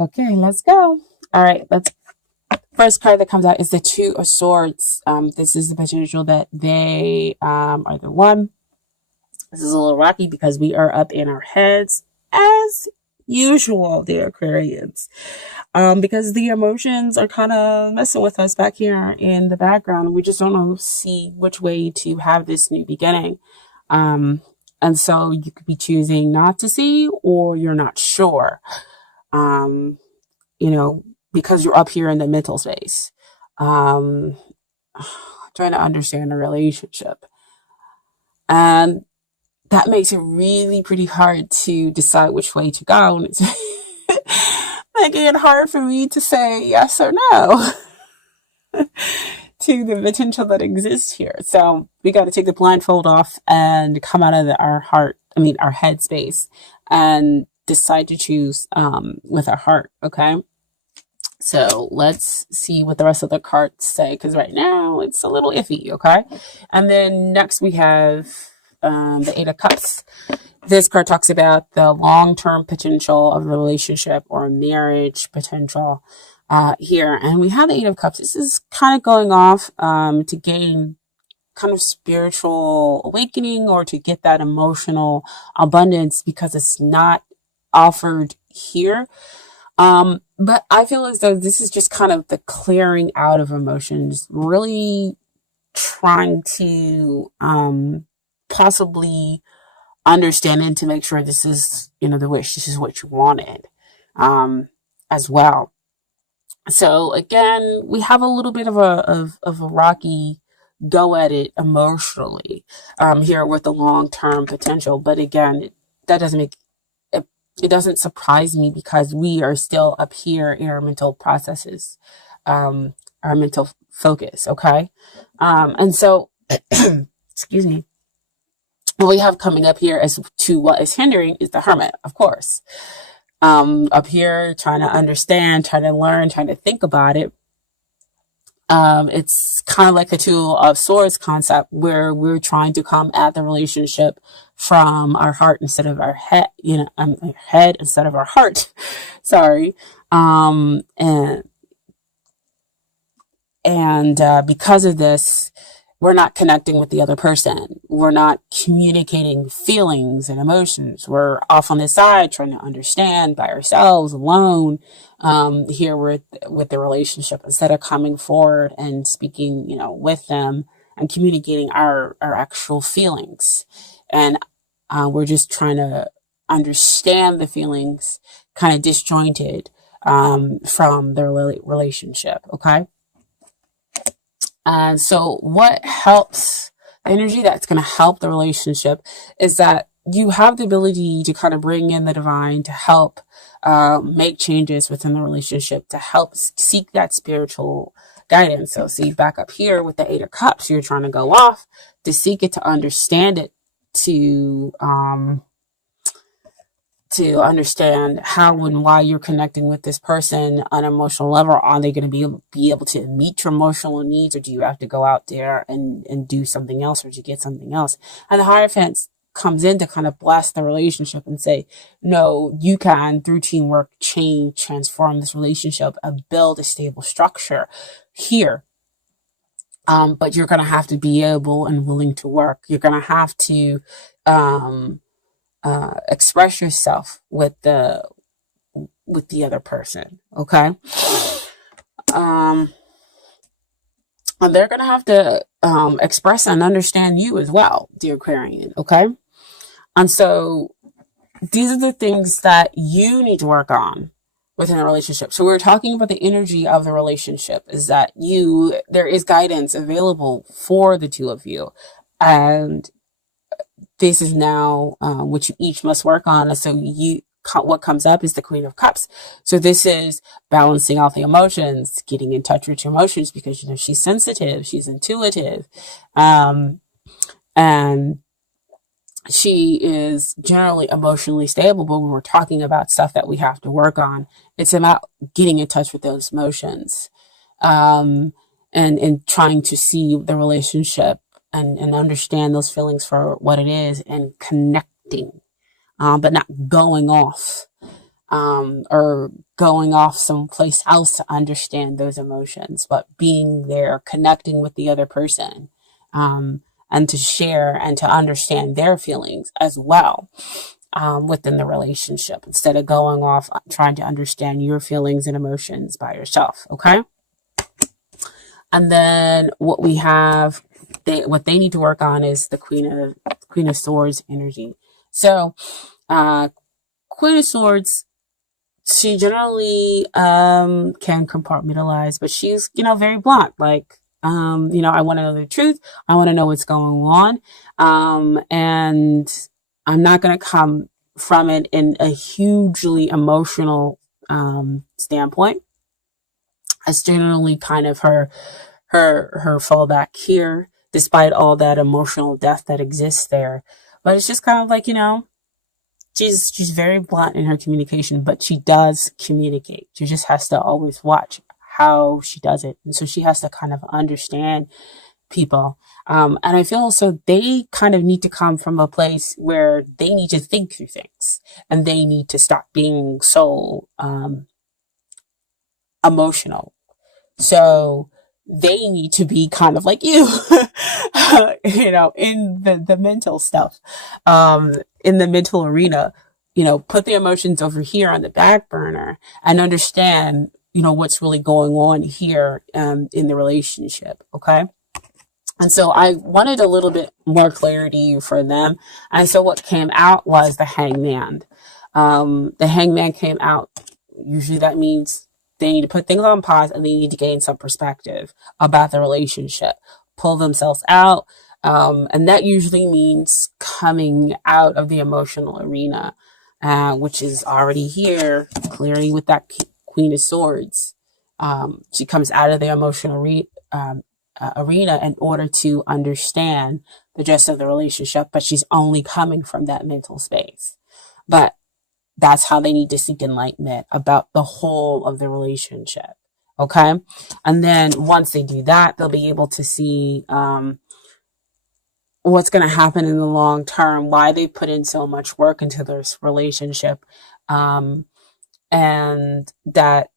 Okay, let's go. All right, let's. First card that comes out is the Two of Swords. This is the potential that they are the one. This is a little rocky because we are up in our heads as usual, dear Aquarians. Because the emotions are kind of messing with us back here in the background. We just don't know see which way to have this new beginning. And so you could be choosing not to see, or you're not sure. Um, you know, because you're up here in the mental space, um, trying to understand the relationship. And that makes it really pretty hard to decide which way to go. And it's making it hard for me to say yes or no to the potential that exists here. So we got to take the blindfold off and come out of our head space, and decide to choose with our heart. Okay. So let's see what the rest of the cards say, because right now it's a little iffy. Okay. And then next we have the Eight of Cups. This card talks about the long-term potential of a relationship or a marriage potential here. And we have the Eight of Cups. This is kind of going off to gain kind of spiritual awakening, or to get that emotional abundance, because it's not offered here. But I feel as though this is just kind of the clearing out of emotions, really trying to possibly understand and to make sure this is, the wish, this is what you wanted as well. So again, we have a little bit of a rocky go at it emotionally here with the long-term potential. But again, that doesn't make it doesn't surprise me, because we are still up here in our mental processes, our mental focus. Okay. And so, excuse me, what we have coming up here as to what is hindering is the Hermit, of course. Up here, trying to understand, trying to learn, trying to think about it. It's kind of like the Two of Swords concept, where we're trying to come at the relationship from our heart instead of our head, our head instead of our heart. Sorry. And because of this, we're not connecting with the other person. We're not communicating feelings and emotions. We're off on the side trying to understand by ourselves, alone, here with the relationship, instead of coming forward and speaking, with them and communicating our actual feelings. And we're just trying to understand the feelings, kind of disjointed from the relationship. Okay. And so what helps, the energy that's going to help the relationship, is that you have the ability to kind of bring in the divine to help make changes within the relationship, to help seek that spiritual guidance. So see, back up here with the Eight of Cups, you're trying to go off to seek it, to understand it, to understand how and why you're connecting with this person on an emotional level. Are they going to be able to meet your emotional needs, or do you have to go out there and do something else, or to get something else? And the Hierophant comes in to kind of bless the relationship and say, no, you can, through teamwork, change, transform this relationship and build a stable structure here. But you're going to have to be able and willing to work. You're going to have to express yourself with the other person. Okay. And they're going to have to express and understand you as well, dear Aquarian. Okay. And so these are the things that you need to work on within a relationship. So we're talking about the energy of the relationship, is that there is guidance available for the two of you. And this is now what you each must work on. And so what comes up is the Queen of Cups. So this is balancing out the emotions, getting in touch with your emotions, because she's sensitive, she's intuitive, and she is generally emotionally stable. But when we're talking about stuff that we have to work on, it's about getting in touch with those emotions, and trying to see the relationship and understand those feelings for what it is, and connecting, but not going off or going off someplace else to understand those emotions, but being there, connecting with the other person, and to share and to understand their feelings as well, within the relationship, instead of going off trying to understand your feelings and emotions by yourself. Okay. And then what we have, what they need to work on is the Queen of Swords energy. So, Queen of Swords, she generally can compartmentalize, but she's, very blunt. Like, I want to know the truth. I want to know what's going on. And I'm not going to come from it in a hugely emotional standpoint. That's generally kind of her fallback here, despite all that emotional depth that exists there. But it's just kind of like, she's very blunt in her communication, but she does communicate. She just has to always watch how she does it. And so she has to kind of understand people. And I feel also they kind of need to come from a place where they need to think through things, and they need to stop being so emotional. So they need to be kind of like you, in the mental stuff, in the mental arena, put the emotions over here on the back burner and understand, what's really going on here, in the relationship. Okay. And so I wanted a little bit more clarity for them. And so what came out was the Hangman. The Hangman came out. Usually that means they need to put things on pause and they need to gain some perspective about the relationship, pull themselves out. And that usually means coming out of the emotional arena, which is already here, clearly with that Queen of Swords. She comes out of the emotional arena in order to understand the gist of the relationship, but she's only coming from that mental space. But that's how they need to seek enlightenment about the whole of the relationship. Okay. And then once they do that, they'll be able to see, what's going to happen in the long term, why they put in so much work into this relationship. And that,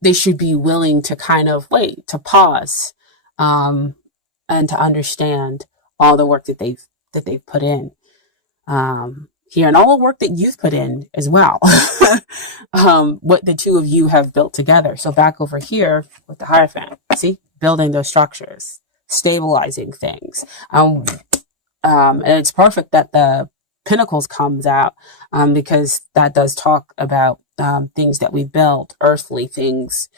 they should be willing to kind of wait, to pause, and to understand all the work that they've put in, here, and all the work that you've put in as well. What the two of you have built together. So back over here with the Hierophant, see, building those structures, stabilizing things. And it's perfect that the Pentacles comes out, because that does talk about things that we built, earthly things,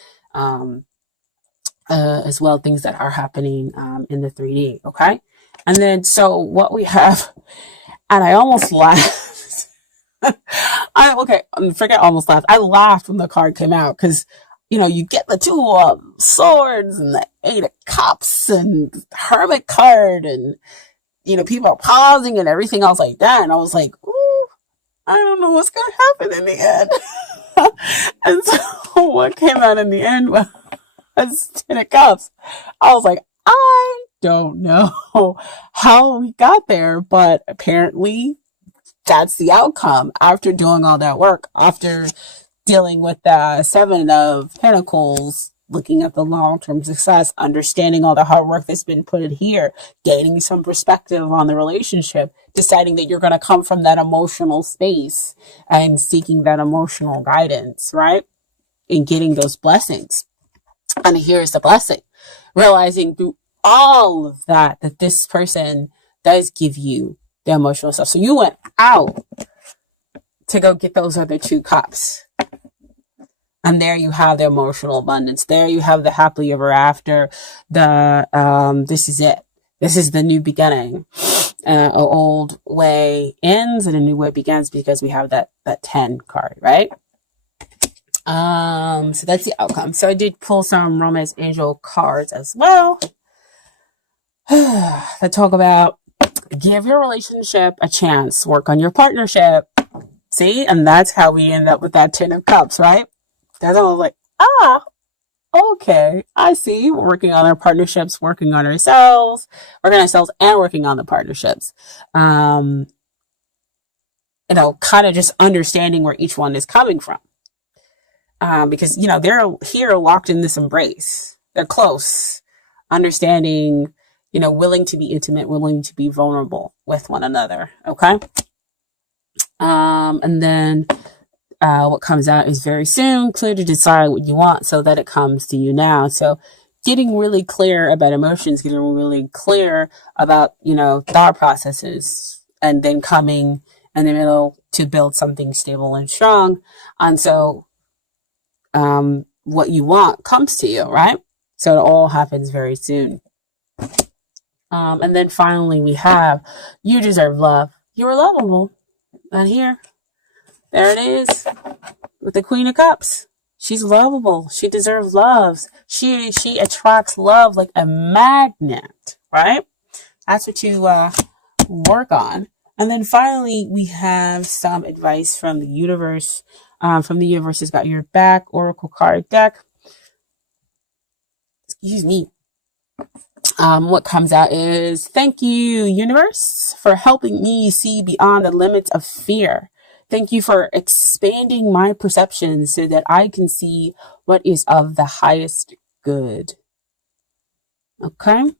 as well, things that are happening in the 3D. Okay. And then, so what we have, and I almost laughed. Forget almost laughed. I laughed when the card came out because, you get the two swords and the 8 of cups and hermit card, and, people are pausing and everything else like that. And I was like, ooh, I don't know what's going to happen in the end. And so what came out in the end was 10 of cups. I was like, I don't know how we got there, but apparently that's the outcome after doing all that work, after dealing with the 7 of Pentacles, looking at the long-term success, understanding all the hard work that's been put in here, gaining some perspective on the relationship, deciding that you're going to come from that emotional space and seeking that emotional guidance, right? And getting those blessings. And here's the blessing. Realizing through all of that this person does give you the emotional stuff. So you went out to go get those other 2 cups. And there you have the emotional abundance. There you have the happily ever after. This is it. This is the new beginning. An old way ends and a new way begins, because we have that 10 card, right? So that's the outcome. So I did pull some Romance Angel cards as well. That talk about give your relationship a chance, work on your partnership. See? And that's how we end up with that 10 of cups, right? That's all like, okay, I see. We're working on our partnerships, working on ourselves and working on the partnerships. kind of just understanding where each one is coming from. Because, they're here locked in this embrace. They're close, understanding, willing to be intimate, willing to be vulnerable with one another. Okay. And then what comes out is very soon, clear to decide what you want so that it comes to you now. So getting really clear about emotions, getting really clear about, thought processes, and then coming in the middle to build something stable and strong. And so what you want comes to you, right? So it all happens very soon. And then finally we have, you deserve love. You are lovable. And here, there it is with the Queen of Cups. She's lovable. She deserves love. She attracts love like a magnet, right? That's what you work on. And then finally, we have some advice from the universe. From the universe's got your back oracle card deck. Excuse me. What comes out is, thank you, universe, for helping me see beyond the limits of fear. Thank you for expanding my perception so that I can see what is of the highest good. Okay.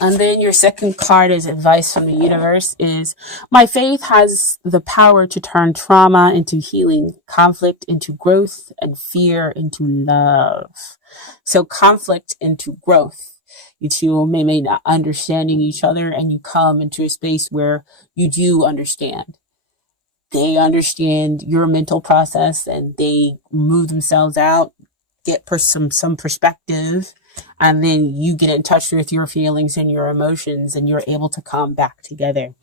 And then your second card is advice from the universe is, my faith has the power to turn trauma into healing, conflict into growth, and fear into love. So conflict into growth. You two may not understanding each other, and you come into a space where you do understand. They understand your mental process, and they move themselves out, get some perspective, and then you get in touch with your feelings and your emotions, and you're able to come back together.